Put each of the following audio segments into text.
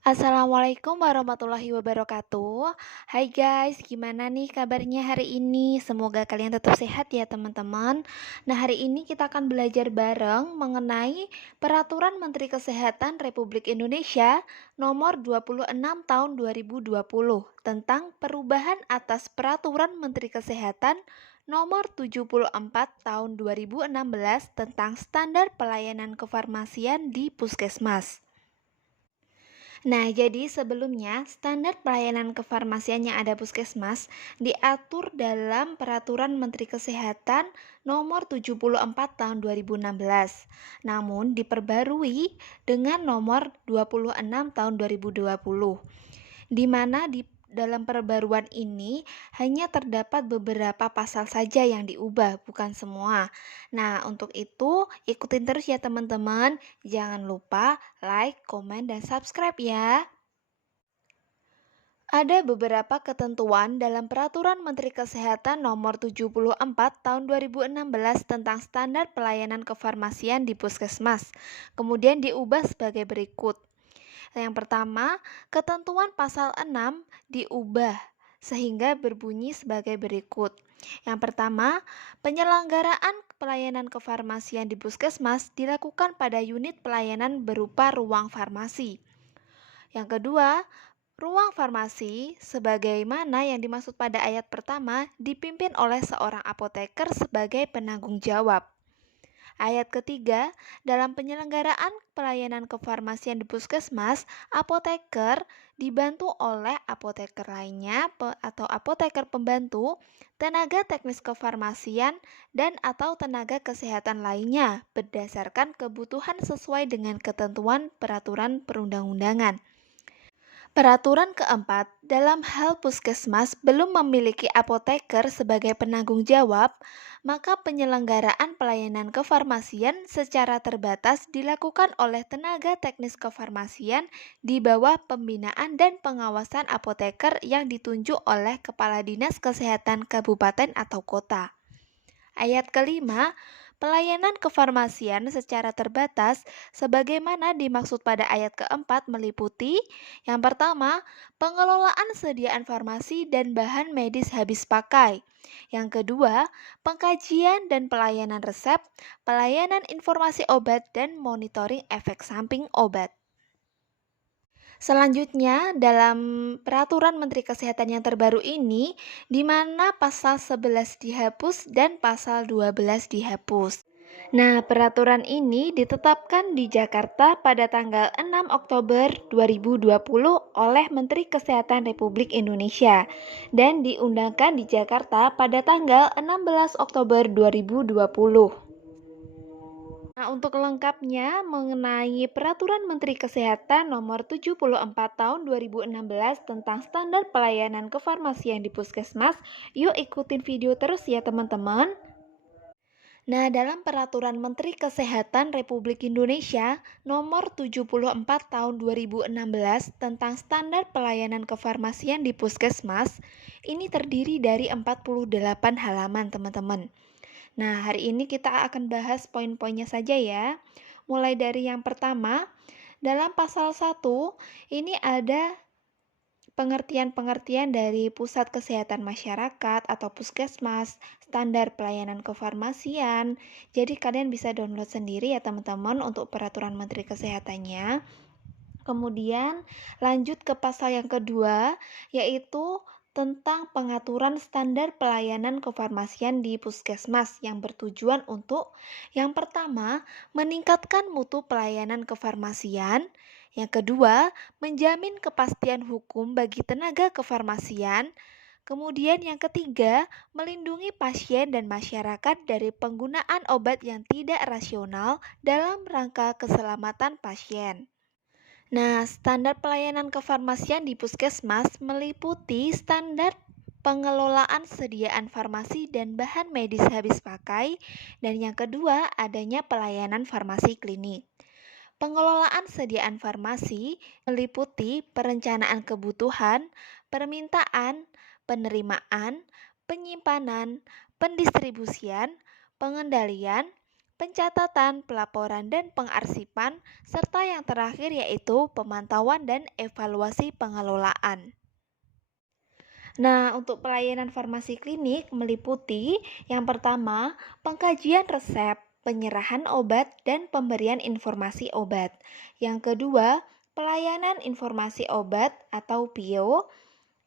Assalamualaikum warahmatullahi wabarakatuh. Hai guys, gimana nih kabarnya hari ini? Semoga kalian tetap sehat ya teman-teman. Nah, hari ini kita akan belajar bareng mengenai Peraturan Menteri Kesehatan Republik Indonesia Nomor 26 Tahun 2020 tentang perubahan atas Peraturan Menteri Kesehatan Nomor 74 Tahun 2016 tentang standar pelayanan kefarmasian di Puskesmas. Nah, jadi sebelumnya standar pelayanan kefarmasian yang ada puskesmas diatur dalam Peraturan Menteri Kesehatan Nomor 74 Tahun 2016. Namun diperbarui dengan Nomor 26 Tahun 2020, di mana di dalam perbaruan ini hanya terdapat beberapa pasal saja yang diubah, bukan semua. Nah, untuk itu ikutin terus ya teman-teman. Jangan lupa like, komen, dan subscribe ya. Ada beberapa ketentuan dalam Peraturan Menteri Kesehatan Nomor 74 Tahun 2016 tentang standar pelayanan kefarmasian di puskesmas. Kemudian diubah sebagai berikut. Yang pertama, ketentuan pasal 6 diubah sehingga berbunyi sebagai berikut. Yang pertama, penyelenggaraan pelayanan kefarmasian di puskesmas dilakukan pada unit pelayanan berupa ruang farmasi. Yang kedua, ruang farmasi, sebagaimana yang dimaksud pada ayat pertama, dipimpin oleh seorang apoteker sebagai penanggung jawab. Ayat ketiga, dalam penyelenggaraan pelayanan kefarmasian di puskesmas, apoteker dibantu oleh apoteker lainnya atau apoteker pembantu, tenaga teknis kefarmasian, dan atau tenaga kesehatan lainnya berdasarkan kebutuhan sesuai dengan ketentuan peraturan perundang-undangan. Peraturan keempat, dalam hal puskesmas belum memiliki apoteker sebagai penanggung jawab, maka penyelenggaraan pelayanan kefarmasian secara terbatas dilakukan oleh tenaga teknis kefarmasian di bawah pembinaan dan pengawasan apoteker yang ditunjuk oleh Kepala Dinas Kesehatan Kabupaten atau Kota. Ayat kelima, pelayanan kefarmasian secara terbatas sebagaimana dimaksud pada ayat keempat meliputi yang pertama, pengelolaan sediaan farmasi dan bahan medis habis pakai. Yang kedua, pengkajian dan pelayanan resep, pelayanan informasi obat dan monitoring efek samping obat. Selanjutnya, dalam peraturan Menteri Kesehatan yang terbaru ini, di mana pasal 11 dihapus dan pasal 12 dihapus. Nah, peraturan ini ditetapkan di Jakarta pada tanggal 6 Oktober 2020 oleh Menteri Kesehatan Republik Indonesia dan diundangkan di Jakarta pada tanggal 16 Oktober 2020. Nah, untuk lengkapnya mengenai Peraturan Menteri Kesehatan Nomor 74 Tahun 2016 tentang standar pelayanan kefarmasian di puskesmas, yuk ikutin video terus ya teman-teman. Nah, dalam Peraturan Menteri Kesehatan Republik Indonesia Nomor 74 Tahun 2016 tentang standar pelayanan kefarmasian di puskesmas, ini terdiri dari 48 halaman teman-teman. Nah, hari ini kita akan bahas poin-poinnya saja ya. Mulai dari yang pertama, dalam pasal 1, ini ada pengertian-pengertian dari Pusat Kesehatan Masyarakat atau Puskesmas, standar pelayanan kefarmasian. Jadi kalian bisa download sendiri ya teman-teman untuk peraturan Menteri Kesehatannya. Kemudian lanjut ke pasal yang kedua, yaitu tentang pengaturan standar pelayanan kefarmasian di puskesmas yang bertujuan untuk yang pertama, meningkatkan mutu pelayanan kefarmasian, yang kedua, menjamin kepastian hukum bagi tenaga kefarmasian, kemudian yang ketiga, melindungi pasien dan masyarakat dari penggunaan obat yang tidak rasional dalam rangka keselamatan pasien. Nah, standar pelayanan kefarmasian di puskesmas meliputi standar pengelolaan sediaan farmasi dan bahan medis habis pakai, dan yang kedua adanya pelayanan farmasi klinik. Pengelolaan sediaan farmasi meliputi perencanaan kebutuhan, permintaan, penerimaan, penyimpanan, pendistribusian, pengendalian, pencatatan, pelaporan, dan pengarsipan, serta yang terakhir yaitu pemantauan dan evaluasi pengelolaan. Nah, untuk pelayanan farmasi klinik meliputi yang pertama, pengkajian resep, penyerahan obat, dan pemberian informasi obat. Yang kedua, pelayanan informasi obat atau PIO.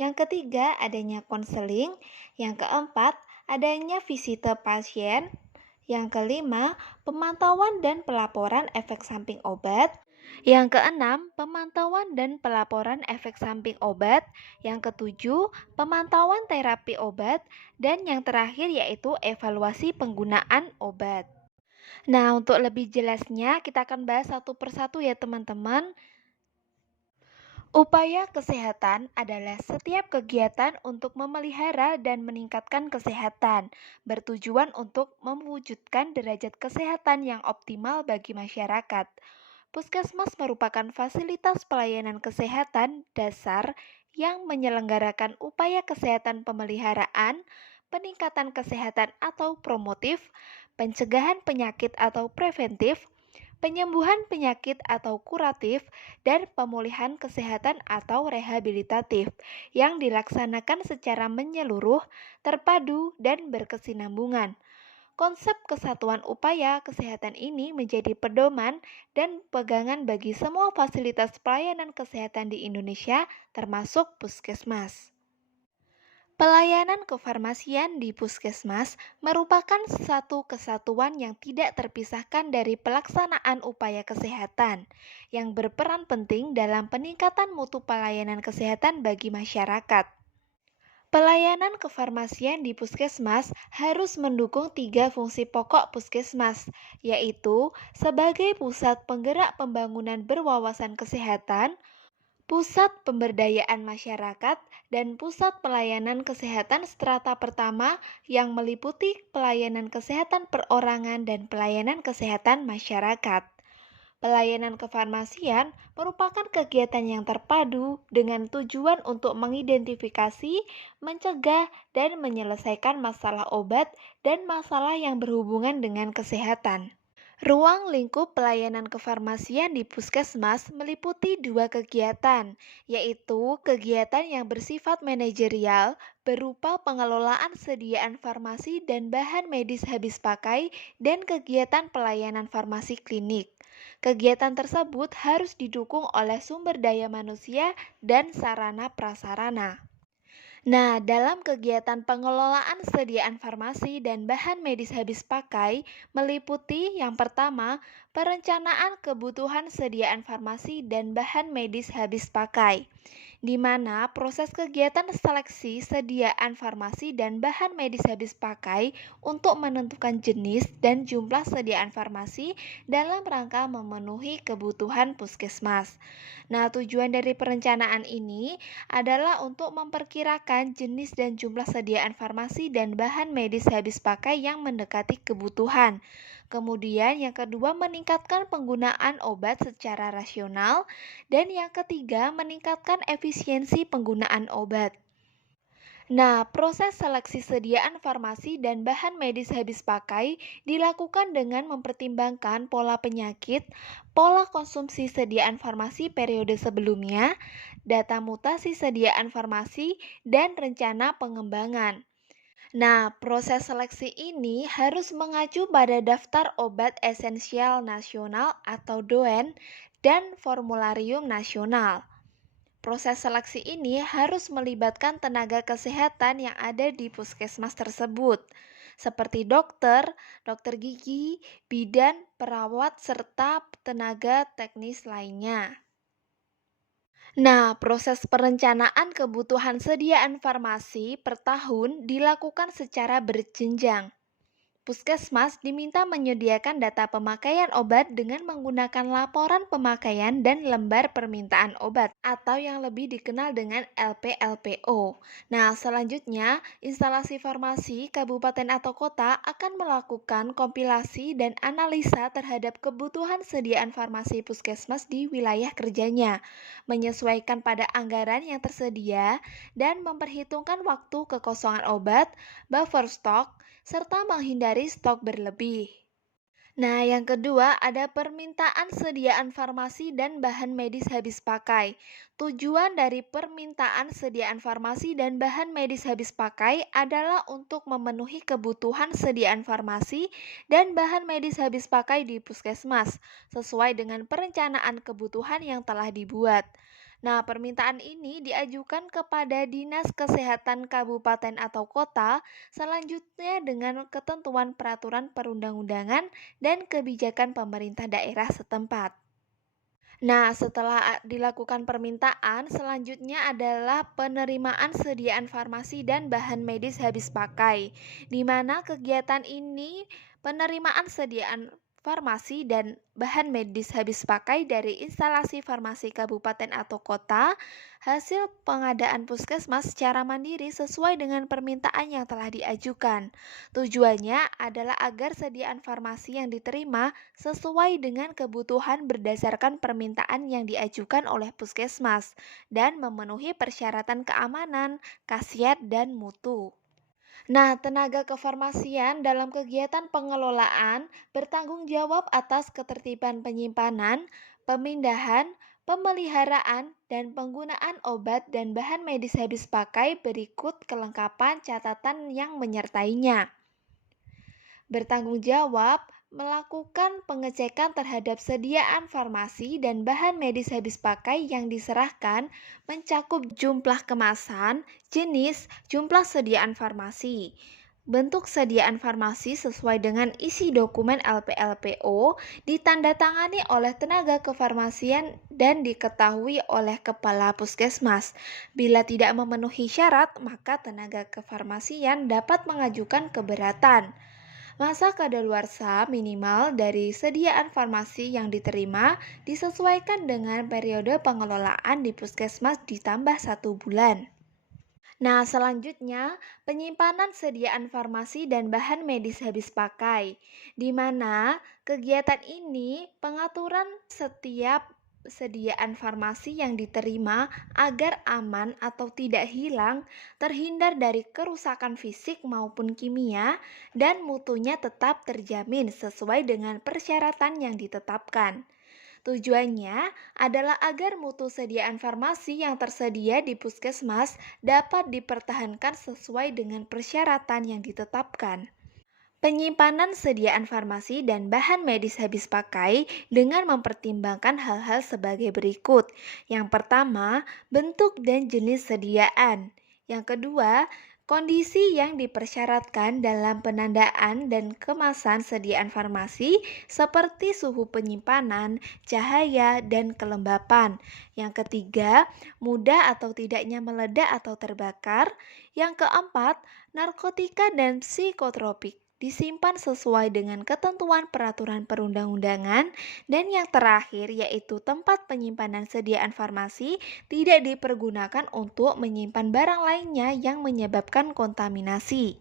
Yang ketiga, adanya konseling. Yang keempat, adanya visite pasien. Yang kelima, pemantauan dan pelaporan efek samping obat. Yang keenam, pemantauan dan pelaporan efek samping obat. Yang ketujuh, pemantauan terapi obat. Dan yang terakhir yaitu evaluasi penggunaan obat. Nah, untuk lebih jelasnya kita akan bahas satu persatu ya teman-teman. Upaya kesehatan adalah setiap kegiatan untuk memelihara dan meningkatkan kesehatan, bertujuan untuk mewujudkan derajat kesehatan yang optimal bagi masyarakat. Puskesmas merupakan fasilitas pelayanan kesehatan dasar yang menyelenggarakan upaya kesehatan pemeliharaan, peningkatan kesehatan atau promotif, pencegahan penyakit atau preventif, penyembuhan penyakit atau kuratif, dan pemulihan kesehatan atau rehabilitatif yang dilaksanakan secara menyeluruh, terpadu, dan berkesinambungan. Konsep kesatuan upaya kesehatan ini menjadi pedoman dan pegangan bagi semua fasilitas pelayanan kesehatan di Indonesia, termasuk puskesmas. Pelayanan kefarmasian di puskesmas merupakan satu kesatuan yang tidak terpisahkan dari pelaksanaan upaya kesehatan, yang berperan penting dalam peningkatan mutu pelayanan kesehatan bagi masyarakat. Pelayanan kefarmasian di puskesmas harus mendukung tiga fungsi pokok puskesmas, yaitu sebagai pusat penggerak pembangunan berwawasan kesehatan, pusat pemberdayaan masyarakat, dan pusat pelayanan kesehatan strata pertama yang meliputi pelayanan kesehatan perorangan dan pelayanan kesehatan masyarakat. Pelayanan kefarmasian merupakan kegiatan yang terpadu dengan tujuan untuk mengidentifikasi, mencegah, dan menyelesaikan masalah obat dan masalah yang berhubungan dengan kesehatan. Ruang lingkup pelayanan kefarmasian di puskesmas meliputi dua kegiatan, yaitu kegiatan yang bersifat manajerial berupa pengelolaan sediaan farmasi dan bahan medis habis pakai dan kegiatan pelayanan farmasi klinik. Kegiatan tersebut harus didukung oleh sumber daya manusia dan sarana prasarana. Nah, dalam kegiatan pengelolaan sediaan farmasi dan bahan medis habis pakai meliputi yang pertama, perencanaan kebutuhan sediaan farmasi dan bahan medis habis pakai, di mana proses kegiatan seleksi sediaan farmasi dan bahan medis habis pakai untuk menentukan jenis dan jumlah sediaan farmasi dalam rangka memenuhi kebutuhan puskesmas. Nah, tujuan dari perencanaan ini adalah untuk memperkirakan jenis dan jumlah sediaan farmasi dan bahan medis habis pakai yang mendekati kebutuhan. Kemudian yang kedua meningkatkan penggunaan obat secara rasional dan yang ketiga meningkatkan efisiensi penggunaan obat. Nah, proses seleksi sediaan farmasi dan bahan medis habis pakai dilakukan dengan mempertimbangkan pola penyakit, pola konsumsi sediaan farmasi periode sebelumnya, data mutasi sediaan farmasi, dan rencana pengembangan. Nah, proses seleksi ini harus mengacu pada Daftar Obat Esensial Nasional atau DOEN dan Formularium Nasional. Proses seleksi ini harus melibatkan tenaga kesehatan yang ada di puskesmas tersebut, seperti dokter, dokter gigi, bidan, perawat, serta tenaga teknis lainnya. Nah, proses perencanaan kebutuhan sediaan farmasi per tahun dilakukan secara berjenjang. Puskesmas diminta menyediakan data pemakaian obat dengan menggunakan laporan pemakaian dan lembar permintaan obat atau yang lebih dikenal dengan LPLPO. Nah, selanjutnya, instalasi farmasi kabupaten atau kota akan melakukan kompilasi dan analisa terhadap kebutuhan sediaan farmasi puskesmas di wilayah kerjanya, menyesuaikan pada anggaran yang tersedia dan memperhitungkan waktu kekosongan obat, buffer stock, serta menghindari stok berlebih. Nah, yang kedua ada permintaan sediaan farmasi dan bahan medis habis pakai. Tujuan dari permintaan sediaan farmasi dan bahan medis habis pakai adalah untuk memenuhi kebutuhan sediaan farmasi dan bahan medis habis pakai di puskesmas, sesuai dengan perencanaan kebutuhan yang telah dibuat. Nah, permintaan ini diajukan kepada Dinas Kesehatan Kabupaten atau Kota selanjutnya dengan ketentuan peraturan perundang-undangan dan kebijakan pemerintah daerah setempat. Nah, setelah dilakukan permintaan, selanjutnya adalah penerimaan sediaan farmasi dan bahan medis habis pakai, di mana kegiatan ini penerimaan sediaan farmasi dan bahan medis habis pakai dari instalasi farmasi kabupaten atau kota, hasil pengadaan puskesmas secara mandiri sesuai dengan permintaan yang telah diajukan. Tujuannya adalah agar sediaan farmasi yang diterima sesuai dengan kebutuhan berdasarkan permintaan yang diajukan oleh puskesmas dan memenuhi persyaratan keamanan, khasiat, dan mutu. Nah, tenaga kefarmasian dalam kegiatan pengelolaan bertanggung jawab atas ketertiban penyimpanan, pemindahan, pemeliharaan, dan penggunaan obat dan bahan medis habis pakai berikut kelengkapan catatan yang menyertainya. Bertanggung jawab melakukan pengecekan terhadap sediaan farmasi dan bahan medis habis pakai yang diserahkan mencakup jumlah kemasan, jenis, jumlah sediaan farmasi, bentuk sediaan farmasi sesuai dengan isi dokumen LPLPO ditandatangani oleh tenaga kefarmasian dan diketahui oleh kepala puskesmas. Bila tidak memenuhi syarat, maka tenaga kefarmasian dapat mengajukan keberatan. Masa kadaluarsa minimal dari sediaan farmasi yang diterima disesuaikan dengan periode pengelolaan di puskesmas ditambah 1 bulan. Nah, selanjutnya penyimpanan sediaan farmasi dan bahan medis habis pakai, di mana kegiatan ini pengaturan setiap sediaan farmasi yang diterima agar aman atau tidak hilang, terhindar dari kerusakan fisik maupun kimia, dan mutunya tetap terjamin sesuai dengan persyaratan yang ditetapkan. Tujuannya adalah agar mutu sediaan farmasi yang tersedia di puskesmas dapat dipertahankan sesuai dengan persyaratan yang ditetapkan. Penyimpanan sediaan farmasi dan bahan medis habis pakai dengan mempertimbangkan hal-hal sebagai berikut. Yang pertama, bentuk dan jenis sediaan. Yang kedua, kondisi yang dipersyaratkan dalam penandaan dan kemasan sediaan farmasi seperti suhu penyimpanan, cahaya, dan kelembapan. Yang ketiga, mudah atau tidaknya meledak atau terbakar. Yang keempat, narkotika dan psikotropik disimpan sesuai dengan ketentuan peraturan perundang-undangan, dan yang terakhir yaitu tempat penyimpanan sediaan farmasi tidak dipergunakan untuk menyimpan barang lainnya yang menyebabkan kontaminasi.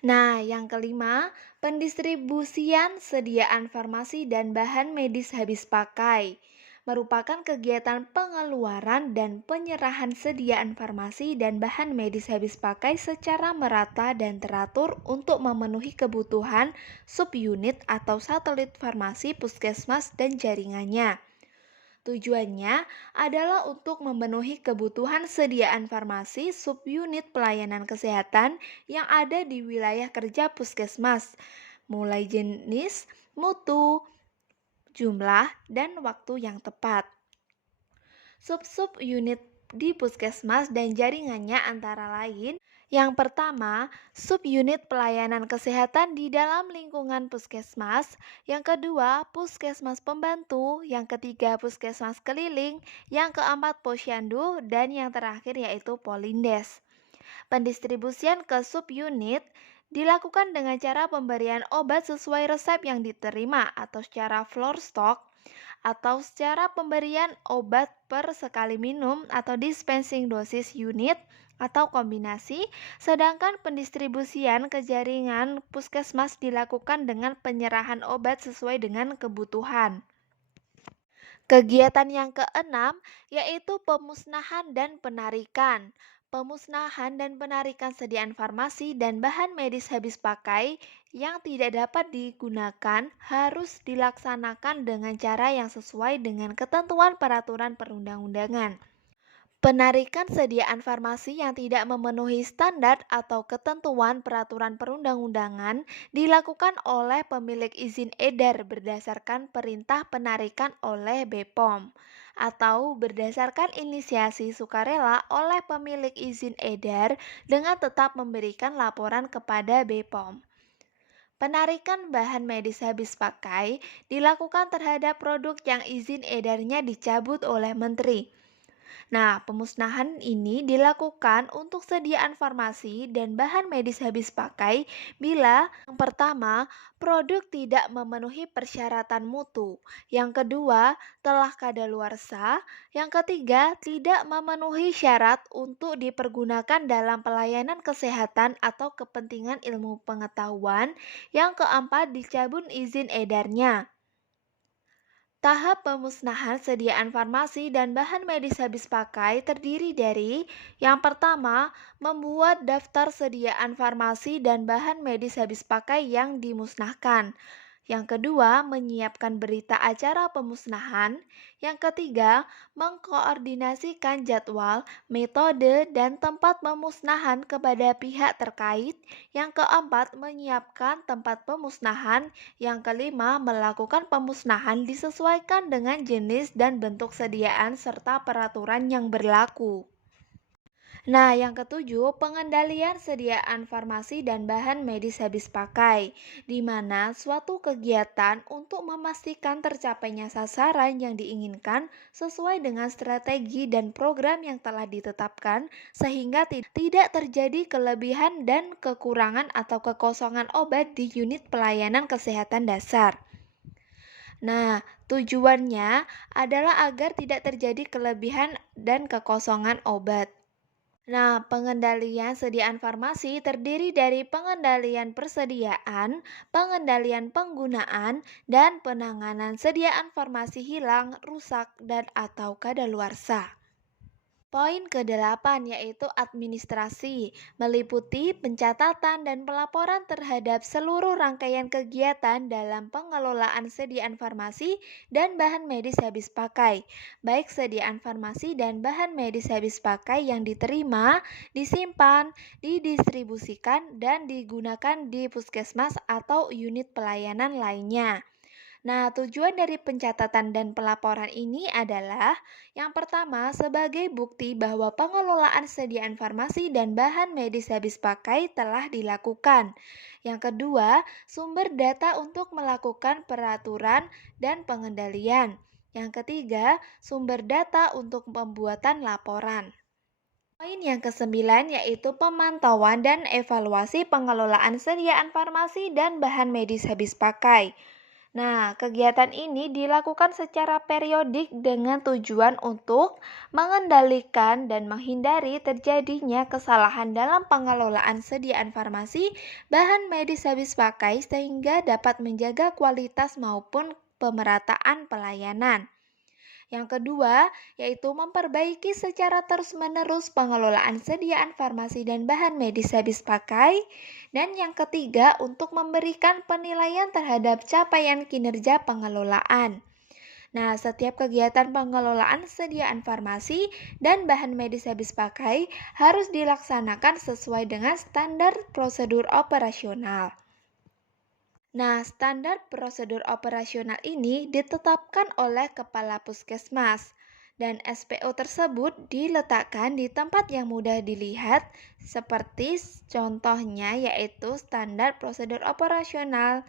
Nah, yang kelima, pendistribusian sediaan farmasi dan bahan medis habis pakai merupakan kegiatan pengeluaran dan penyerahan sediaan farmasi dan bahan medis habis pakai secara merata dan teratur untuk memenuhi kebutuhan subunit atau satelit farmasi puskesmas dan jaringannya. Tujuannya adalah untuk memenuhi kebutuhan sediaan farmasi subunit pelayanan kesehatan yang ada di wilayah kerja puskesmas, mulai jenis, mutu, jumlah, dan waktu yang tepat. Sub-sub unit di puskesmas dan jaringannya antara lain: yang pertama, subunit pelayanan kesehatan di dalam lingkungan puskesmas; yang kedua, puskesmas pembantu; yang ketiga, puskesmas keliling; yang keempat, posyandu; dan yang terakhir yaitu polindes. Pendistribusian ke subunit dilakukan dengan cara pemberian obat sesuai resep yang diterima atau secara floor stock, atau secara pemberian obat per sekali minum atau dispensing dosis unit atau kombinasi, sedangkan pendistribusian ke jaringan puskesmas dilakukan dengan penyerahan obat sesuai dengan kebutuhan. Kegiatan yang keenam yaitu pemusnahan dan penarikan. Pemusnahan dan penarikan sediaan farmasi dan bahan medis habis pakai yang tidak dapat digunakan harus dilaksanakan dengan cara yang sesuai dengan ketentuan peraturan perundang-undangan. Penarikan sediaan farmasi yang tidak memenuhi standar atau ketentuan peraturan perundang-undangan dilakukan oleh pemilik izin edar berdasarkan perintah penarikan oleh BPOM atau berdasarkan inisiasi sukarela oleh pemilik izin edar dengan tetap memberikan laporan kepada BPOM. Penarikan bahan medis habis pakai dilakukan terhadap produk yang izin edarnya dicabut oleh menteri. Nah, pemusnahan ini dilakukan untuk sediaan farmasi dan bahan medis habis pakai bila yang pertama, produk tidak memenuhi persyaratan mutu. Yang kedua, telah kadaluarsa. Yang ketiga, tidak memenuhi syarat untuk dipergunakan dalam pelayanan kesehatan atau kepentingan ilmu pengetahuan. Yang keempat, dicabut izin edarnya. Tahap pemusnahan sediaan farmasi dan bahan medis habis pakai terdiri dari yang pertama, membuat daftar sediaan farmasi dan bahan medis habis pakai yang dimusnahkan. Yang kedua, menyiapkan berita acara pemusnahan. Yang ketiga, mengkoordinasikan jadwal, metode, dan tempat pemusnahan kepada pihak terkait. Yang keempat, menyiapkan tempat pemusnahan. Yang kelima, melakukan pemusnahan disesuaikan dengan jenis dan bentuk sediaan serta peraturan yang berlaku. Nah, yang ketujuh, pengendalian sediaan farmasi dan bahan medis habis pakai, di mana suatu kegiatan untuk memastikan tercapainya sasaran yang diinginkan sesuai dengan strategi dan program yang telah ditetapkan, sehingga tidak terjadi kelebihan dan kekurangan atau kekosongan obat di unit pelayanan kesehatan dasar. Nah, tujuannya adalah agar tidak terjadi kelebihan dan kekosongan obat. Nah, pengendalian sediaan farmasi terdiri dari pengendalian persediaan, pengendalian penggunaan, dan penanganan sediaan farmasi hilang, rusak, dan atau kadaluarsa. Poin ke-8 yaitu administrasi, meliputi pencatatan dan pelaporan terhadap seluruh rangkaian kegiatan dalam pengelolaan sediaan farmasi dan bahan medis habis pakai, baik sediaan farmasi dan bahan medis habis pakai yang diterima, disimpan, didistribusikan, dan digunakan di puskesmas atau unit pelayanan lainnya. Nah, tujuan dari pencatatan dan pelaporan ini adalah yang pertama, sebagai bukti bahwa pengelolaan sediaan farmasi dan bahan medis habis pakai telah dilakukan. Yang kedua, sumber data untuk melakukan peraturan dan pengendalian. Yang ketiga, sumber data untuk pembuatan laporan. Poin yang kesembilan yaitu pemantauan dan evaluasi pengelolaan sediaan farmasi dan bahan medis habis pakai. Nah, kegiatan ini dilakukan secara periodik dengan tujuan untuk mengendalikan dan menghindari terjadinya kesalahan dalam pengelolaan sediaan farmasi, bahan medis habis pakai sehingga dapat menjaga kualitas maupun pemerataan pelayanan. Yang kedua, yaitu memperbaiki secara terus-menerus pengelolaan sediaan farmasi dan bahan medis habis pakai. Dan yang ketiga, untuk memberikan penilaian terhadap capaian kinerja pengelolaan. Nah, setiap kegiatan pengelolaan sediaan farmasi dan bahan medis habis pakai harus dilaksanakan sesuai dengan standar prosedur operasional. Nah, standar prosedur operasional ini ditetapkan oleh Kepala Puskesmas dan SPO tersebut diletakkan di tempat yang mudah dilihat seperti contohnya yaitu standar prosedur operasional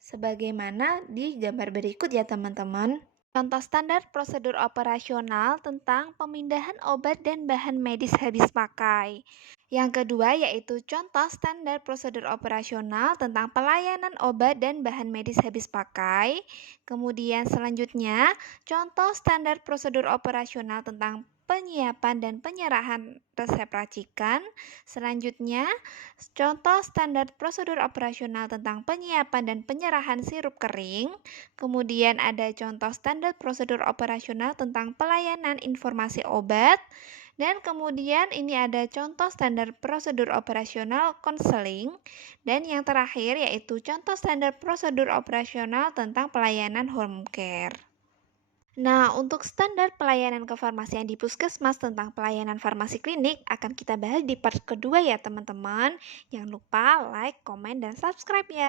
sebagaimana di gambar berikut ya teman-teman. Contoh standar prosedur operasional tentang pemindahan obat dan bahan medis habis pakai. Yang kedua yaitu contoh standar prosedur operasional tentang pelayanan obat dan bahan medis habis pakai. Kemudian selanjutnya, contoh standar prosedur operasional tentang penyiapan dan penyerahan resep racikan. Selanjutnya, contoh standar prosedur operasional tentang penyiapan dan penyerahan sirup kering. Kemudian ada contoh standar prosedur operasional tentang pelayanan informasi obat. Dan kemudian ini ada contoh standar prosedur operasional konseling. Dan yang terakhir yaitu contoh standar prosedur operasional tentang pelayanan home care. Nah, untuk standar pelayanan kefarmasian di puskesmas tentang pelayanan farmasi klinik akan kita bahas di part kedua ya teman-teman. Jangan lupa like, komen, dan subscribe ya.